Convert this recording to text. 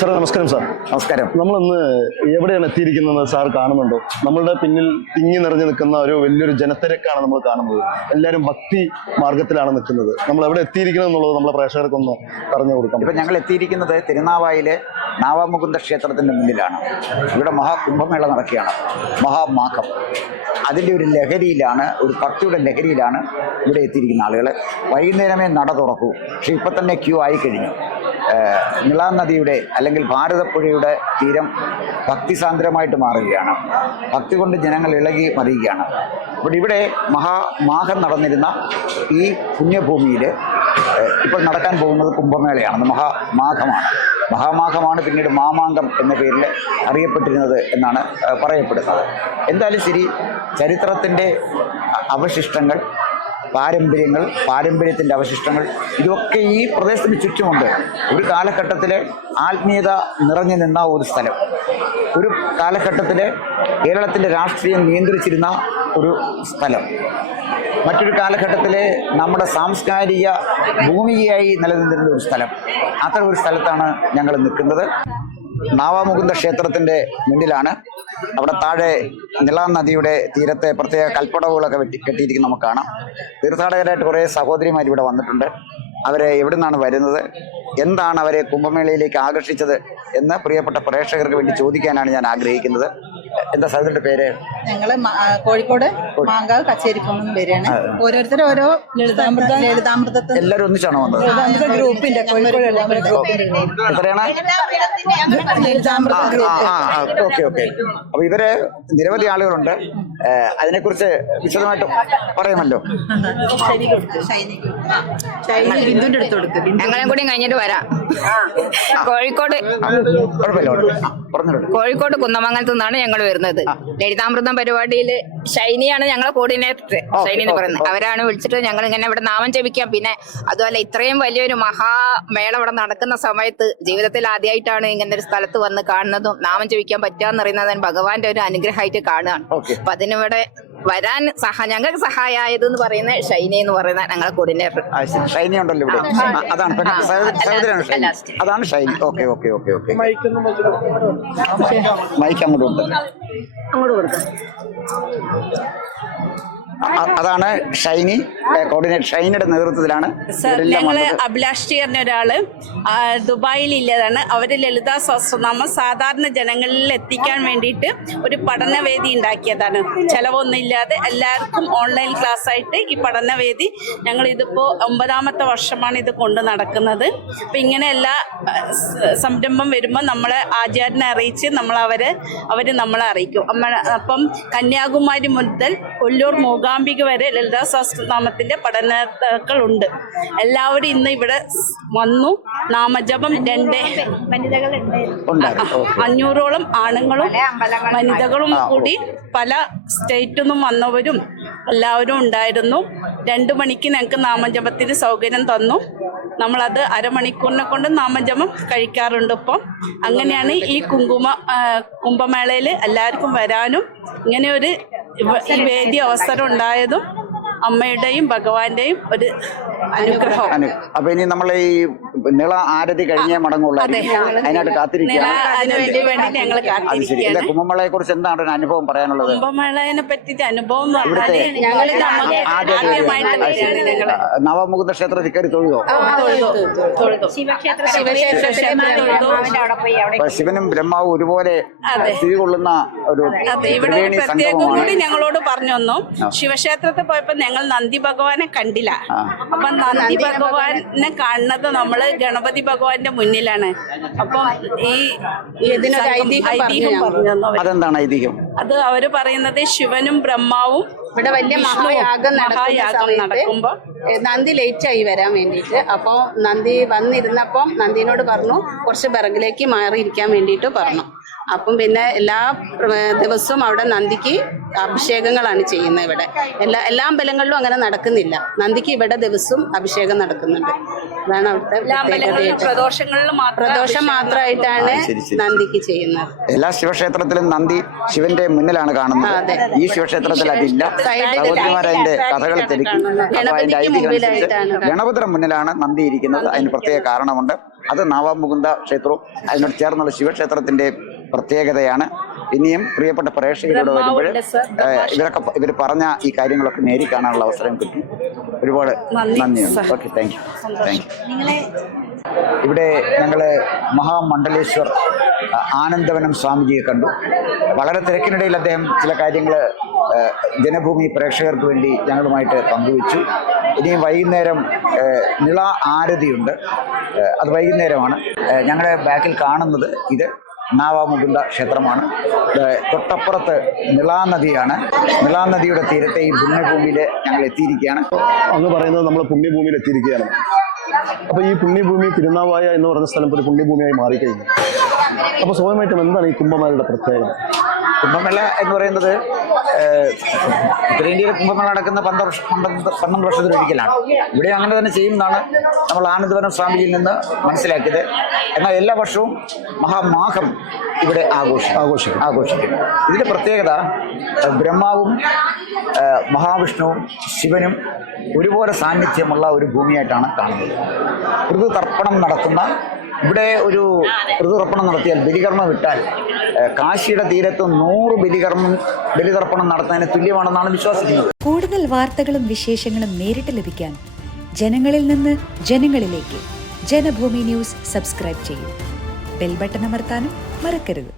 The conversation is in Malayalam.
സാർ നമസ്കാരം. സാർ നമസ്കാരം. നമ്മളിന്ന് എവിടെയാണ് എത്തിയിരിക്കുന്നത് സാർ കാണുന്നുണ്ടോ? നമ്മളുടെ പിന്നിൽ തിങ്ങി നിറഞ്ഞു നിൽക്കുന്ന ഒരു വലിയൊരു ജനത്തിരക്കാണ് നമ്മൾ കാണുന്നത്. എല്ലാവരും ഭക്തി മാർഗത്തിലാണ് നിൽക്കുന്നത്. നമ്മൾ എവിടെ എത്തിയിരിക്കുന്നത് എന്നുള്ളത് നമ്മളെ പ്രേക്ഷകർക്കൊന്ന് പറഞ്ഞു കൊടുക്കാം. ഇപ്പം ഞങ്ങൾ എത്തിയിരിക്കുന്നത് തിരുനാവായിലെ നാവാമുകുന്ദ ക്ഷേത്രത്തിൻ്റെ മുന്നിലാണ്. ഇവിടെ മഹാകുംഭമേള നടക്കുകയാണ്, മഹാമാഘം. അതിൻ്റെ ഒരു ലഹരിയിലാണ്, ഒരു ഭക്തിയുടെ ലഹരിയിലാണ് ഇവിടെ എത്തിയിരിക്കുന്ന ആളുകൾ. വൈകുന്നേരമേ നട തുറക്കൂ, പക്ഷെ ഇപ്പം തന്നെ ക്യൂ ആയിക്കഴിഞ്ഞു. നിളാ നദിയുടെ അല്ലെങ്കിൽ ഭാരതപ്പുഴയുടെ തീരം ഭക്തിസാന്ദ്രമായിട്ട് മാറുകയാണ്. ഭക്തി കൊണ്ട് ജനങ്ങൾ ഇളകി മറിയുകയാണ്. ഇവിടെ മഹാമാഘം നടന്നിരുന്ന ഈ പുണ്യഭൂമിയിൽ ഇപ്പോൾ നടക്കാൻ പോകുന്നത് കുംഭമേളയാണ്. മഹാമാഘമാണ്. മഹാമാഘമാണ് പിന്നീട് മാമാങ്കം എന്ന പേരിൽ അറിയപ്പെട്ടിരുന്നത് എന്നാണ് പറയപ്പെടുന്നത്. എന്തായാലും ശരി, ചരിത്രത്തിൻ്റെ അവശിഷ്ടങ്ങൾ, പാരമ്പര്യത്തിൻ്റെ അവശിഷ്ടങ്ങൾ ഇതൊക്കെ ഈ പ്രദേശത്തിന് ചുറ്റുമുണ്ട്. ഒരു കാലഘട്ടത്തിൽ ആത്മീയത നിറഞ്ഞു നിന്ന ഒരു സ്ഥലം, ഒരു കാലഘട്ടത്തിൽ കേരളത്തിൻ്റെ രാഷ്ട്രീയം നിയന്ത്രിച്ചിരുന്ന ഒരു സ്ഥലം, മറ്റൊരു കാലഘട്ടത്തിൽ നമ്മുടെ സാംസ്കാരിക ഭൂമികയായി നിലനിന്നിരുന്ന ഒരു സ്ഥലം. അത്തരം ഒരു സ്ഥലത്താണ് ഞങ്ങൾ നിൽക്കുന്നത്. നാവാമുകുന്ദ ക്ഷേത്രത്തിൻ്റെ മുന്നിലാണ്. അവിടെ താഴെ നിളാ നദിയുടെ തീരത്തെ പ്രത്യേക കൽപ്പടവുകളൊക്കെ കെട്ടിയിരിക്കുന്ന നമുക്ക് കാണാം. തീർത്ഥാടകരായിട്ട് കുറേ സഹോദരിമാർ ഇവിടെ വന്നിട്ടുണ്ട്. അവരെ എവിടെ നിന്നാണ് വരുന്നത്, എന്താണ് അവരെ കുംഭമേളയിലേക്ക് ആകർഷിച്ചത് എന്ന് പ്രിയപ്പെട്ട പ്രേക്ഷകർക്ക് വേണ്ടി ചോദിക്കാനാണ് ഞാൻ ആഗ്രഹിക്കുന്നത്. എന്താ സഹോദരിയുടെ പേര്? ഞങ്ങള് കോഴിക്കോട് മാങ്കാവ് കച്ചേരിക്കൊന്നും വരികയാണ്. ഓരോരുത്തരും ഓരോ ലളിതാമൃതത്തിൽ എല്ലാവരും ഒന്നിച്ചാണോ വന്നത്? ഗ്രൂപ്പിന്റെ എത്രയാണ്? ഓക്കെ. അപ്പൊ ഇവര് നിരവധി ആളുകളുണ്ട്. അതിനെക്കുറിച്ച് വിശദമായിട്ട് പറയുമല്ലോ. ഞങ്ങളെ കൂടി കഴിഞ്ഞിട്ട് വരാം. കോഴിക്കോട് കുന്നമംഗലത്തു നിന്നാണ് ഞങ്ങൾ വരുന്നത്. ലളിതാമൃതം പരിപാടിയിൽ ഷൈനിയാണ് ഞങ്ങളെ കോർഡിനേറ്റർ. ഷൈനി എന്ന് പറയുന്നത് അവരാണ് വിളിച്ചിട്ട് ഞങ്ങൾ ഇങ്ങനെ ഇവിടെ നാമം ജപിക്കാം. പിന്നെ അതുപോലെ ഇത്രയും വലിയൊരു മഹാമേള ഇവിടെ നടക്കുന്ന സമയത്ത് ജീവിതത്തിൽ ആദ്യമായിട്ടാണ് ഇങ്ങനെ ഒരു സ്ഥലത്ത് വന്ന് കാണുന്നതും നാമം ജപിക്കാൻ പറ്റാന്ന് പറയുന്നത് ഭഗവാന്റെ ഒരു അനുഗ്രഹമായിട്ട് കാണുകയാണ്. അപ്പൊ അതിനിവിടെ വരാൻ ഞങ്ങൾക്ക് സഹായമായത് എന്ന് പറയുന്ന ഷൈനി എന്ന് പറയുന്ന ഞങ്ങളെ കോർഡിനേറ്റർ. ഷൈനി ഉണ്ടല്ലോ ഇവിടെ, അതാണ് ഷൈനി. ഓക്കെ. മൈക്ക് അങ്ങോട്ട് കൊടുക്കാം. അതാണ് ഷൈനി, കോർഡിനേറ്റർ. ഷൈനിയുടെ നേതൃത്വത്തിലാണ്. ഞങ്ങള് അഭിലാഷ് ചേർന്ന ഒരാള് ദുബായിൽ ഇല്ലതാണ്. അവര് ലളിതാ സഹസ്രനാമം സാധാരണ ജനങ്ങളിൽ എത്തിക്കാൻ വേണ്ടിയിട്ട് ഒരു പഠനവേദി ഉണ്ടാക്കിയതാണ്. ചെലവൊന്നുമില്ലാതെ എല്ലാവർക്കും ഓൺലൈൻ ക്ലാസ് ആയിട്ട് ഈ പഠനവേദി ഞങ്ങൾ ഇതിപ്പോ 9ാമത്തെ വർഷമാണ് ഇത് കൊണ്ട് നടക്കുന്നത്. അപ്പൊ ഇങ്ങനെ എല്ലാ സംരംഭം വരുമ്പോൾ നമ്മളെ ആചാര്യനെ അറിയിച്ച് അവര് നമ്മളെ അറിയിക്കും. അപ്പം കന്യാകുമാരി മുതൽ കൊല്ലൂർ മൂകാംബിക വരെ ലളിതാ സഹസ്രനാമത്തിന്റെ പഠനങ്ങളുണ്ട്. എല്ലാവരും ഇന്ന് ഇവിടെ വന്നു. നാമജപം 500ഓളം ആണുങ്ങളും വനിതകളും കൂടി പല സ്റ്റേറ്റിൽ നിന്നും വന്നവരും എല്ലാവരും ഉണ്ടായിരുന്നു. 2 മണിക്ക് ഞങ്ങൾക്ക് നാമജപത്തിന് സൗകര്യം തന്നു. നമ്മളത് അരമണിക്കൂറിനെ കൊണ്ട് നാമജപം കഴിക്കാറുണ്ട്. ഇപ്പം അങ്ങനെയാണ് ഈ കുംഭമേളയിൽ എല്ലാവർക്കും വരാനും ഇങ്ങനെ ഒരു ഈ വേദി അവസരം ഉണ്ടായതും അമ്മയുടെയും ഭഗവാന്റെയും ഒരു അനുഗ്രഹം. അപ്പൊ ഇനി നമ്മളെ ഈ നിള ആരതി കഴിഞ്ഞേ മടങ്ങുള്ളൂ, അതിനായിട്ട് കാത്തിരിക്കുകയാണ്. കുംഭമേളയെ കുറിച്ച് എന്താണ് ഒരു അനുഭവം പറയാനുള്ളത്? കുംഭമേളയെ പറ്റിയിട്ട് അനുഭവം നവമുകുന്ദ ക്ഷേത്രത്തിൽ കയറി തൊഴുതോ? ശിവനും ബ്രഹ്മാവും ഒരുപോലെ സ്ഥിതി കൊള്ളുന്ന ഒരു കൂടി ഞങ്ങളോട് പറഞ്ഞു തന്നു. ശിവക്ഷേത്രത്തിൽ പോയപ്പോ ഞങ്ങൾ നന്ദി ഭഗവാനെ കണ്ടില്ല. അപ്പൊ നന്ദി ഭഗവാനെ കാണുന്നത് നമ്മള് ഗണപതി ഭഗവാന്റെ മുന്നിലാണ്. അപ്പം ഈ ഐതിഹ്യം പറഞ്ഞു. അതെന്താണ് ഐതിഹ്യം? അത് അവര് പറയുന്നത് ശിവനും ബ്രഹ്മാവും ഇവിടെ വലിയ മഹായാഗം നടക്കുമ്പോ നന്ദി ലേറ്റായി വരാൻ വേണ്ടിയിട്ട്. അപ്പോൾ നന്ദി വന്നിരുന്നപ്പം നന്ദിനോട് പറഞ്ഞു കുറച്ച് പിറകിലേക്ക് മാറിയിരിക്കാൻ വേണ്ടിയിട്ട് പറഞ്ഞു. അപ്പം പിന്നെ എല്ലാ ദിവസവും അവിടെ നന്ദിക്ക് അഭിഷേകങ്ങളാണ് ചെയ്യുന്നത്. ഇവിടെ എല്ലാ അമ്പലങ്ങളിലും അങ്ങനെ നടക്കുന്നില്ല. നന്ദിക്ക് ഇവിടെ ദിവസവും അഭിഷേകം നടക്കുന്നുണ്ട്. അതാണ് അവിടുത്തെ പ്രദോഷം മാത്രമായിട്ടാണ് നന്ദിക്ക് ചെയ്യുന്നത്. എല്ലാ ശിവക്ഷേത്രത്തിലും നന്ദി ശിവന്റെ മുന്നിലാണ് കാണുന്നത്. ഈ ശിവക്ഷേത്രത്തിൽ അതില്ല. സഹോദരിമാരതിന്റെ കഥകൾ തിരിക്കും. അപ്പൊ അതിന്റെ ഐതിഹ്യം അനുസരിച്ച് ഗണപതിയുടെ മുന്നിലാണ് നന്ദി ഇരിക്കുന്നത്. അതിന് പ്രത്യേക കാരണമുണ്ട്. അത് നാവാമുകുന്ദ ക്ഷേത്രവും അതിനോട് ചേർന്നുള്ള ശിവക്ഷേത്രത്തിൻ്റെ പ്രത്യേകതയാണ്. ഇനിയും പ്രിയപ്പെട്ട പ്രേക്ഷകരോട് വരുമ്പോൾ ഇവർ പറഞ്ഞ ഈ കാര്യങ്ങളൊക്കെ നേരി കാണാനുള്ള അവസരം കിട്ടും. ഒരുപാട് നന്ദിയുണ്ട്. Okay, thank you. ഇവിടെ ഞങ്ങൾ മഹാമണ്ഡലേശ്വർ ആനന്ദവനം സ്വാമിജിയെ കണ്ടു. വളരെ തിരക്കിനിടയിൽ അദ്ദേഹം ചില കാര്യങ്ങൾ ജനഭൂമി പ്രേക്ഷകർക്ക് വേണ്ടി ഞങ്ങളുമായിട്ട് പങ്കുവച്ചു. ഇനിയും വൈകുന്നേരം നിള ആരതിയുണ്ട്, അത് വൈകുന്നേരമാണ്. ഞങ്ങളുടെ ബാക്കിൽ കാണുന്നത് ഇത് നാവാമുകുന്ദ ക്ഷേത്രമാണ്. തൊട്ടപ്പുറത്ത് നിളാനദിയാണ്. നിളാനദിയുടെ തീരത്തെ ഈ പുണ്യഭൂമിയിൽ ഞങ്ങൾ എത്തിയിരിക്കുകയാണ്. അങ്ങ് പറയുന്നത് നമ്മൾ പുണ്യഭൂമിയിൽ എത്തിയിരിക്കുകയാണ്. അപ്പൊ ഈ പുണ്യഭൂമി തിരുനാവായ എന്ന് പറഞ്ഞ സ്ഥലം ഒരു പുണ്യഭൂമിയായി മാറിക്കഴിഞ്ഞു. അപ്പൊ സ്വാഭാവികമായിട്ടും എന്താണ് ഈ കുംഭമേളയുടെ പ്രത്യേകത? കുംഭമേള എന്ന് പറയുന്നത് ഉത്തരേന്ത്യയിൽ കുംഭമേള നടക്കുന്ന 12 വർഷത്തിലൊരിക്കലാണ്. ഇവിടെ അങ്ങനെ തന്നെ ചെയ്യുന്നതാണ് നമ്മൾ ആനന്ദവനം സ്വാമിജിയിൽ നിന്ന് മനസ്സിലാക്കിയത്. എന്നാൽ എല്ലാ വർഷവും മഹാമാഘം ഇവിടെ ആഘോഷിക്കും. ഇതിന്റെ പ്രത്യേകത ബ്രഹ്മാവും മഹാവിഷ്ണുവും ശിവനും ഒരുപോലെ സാന്നിധ്യമുള്ള ഒരു ഭൂമിയായിട്ടാണ് കാണുന്നത്. ഋതുതർപ്പണം നടത്തുന്ന ഇവിടെ ഒരു ഋതുതർപ്പണം നടത്തിയാൽ, ബലികർമ്മം വിട്ടാൽ കാശിയുടെ തീരത്ത് 100 ബലിതർപ്പണം നടത്തുന്നതിന് തുല്യമാണെന്നാണ് വിശ്വസിക്കുന്നത്. കൂടുതൽ വാർത്തകളും വിശേഷങ്ങളും നേരിട്ട് ലഭിക്കാൻ ജനങ്ങളിൽ നിന്ന് ജനങ്ങളിലേക്ക് ജനഭൂമി ന്യൂസ് സബ്സ്ക്രൈബ് ചെയ്യൂ. ബെൽ ബട്ടൺ അമർത്താനും മറക്കരുത്.